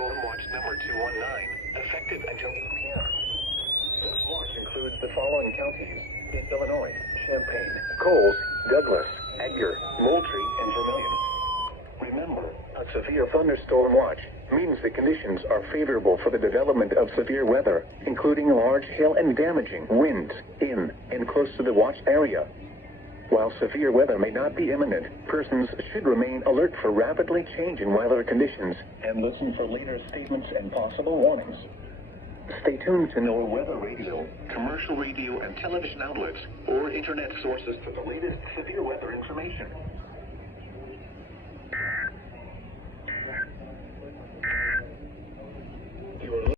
Thunderstorm Watch number 219, effective until 8 p.m. This watch includes the following counties in Illinois: Champaign, Coles, Douglas, Edgar, Moultrie, and Vermilion. Remember, a severe thunderstorm watch means the conditions are favorable for the development of severe weather, including large hail and damaging winds in and close to the watch area. While severe weather may not be imminent, persons should remain alert for rapidly changing weather conditions and listen for later statements and possible warnings. Stay tuned to NOAA weather radio, commercial radio and television outlets, or internet sources for the latest severe weather information.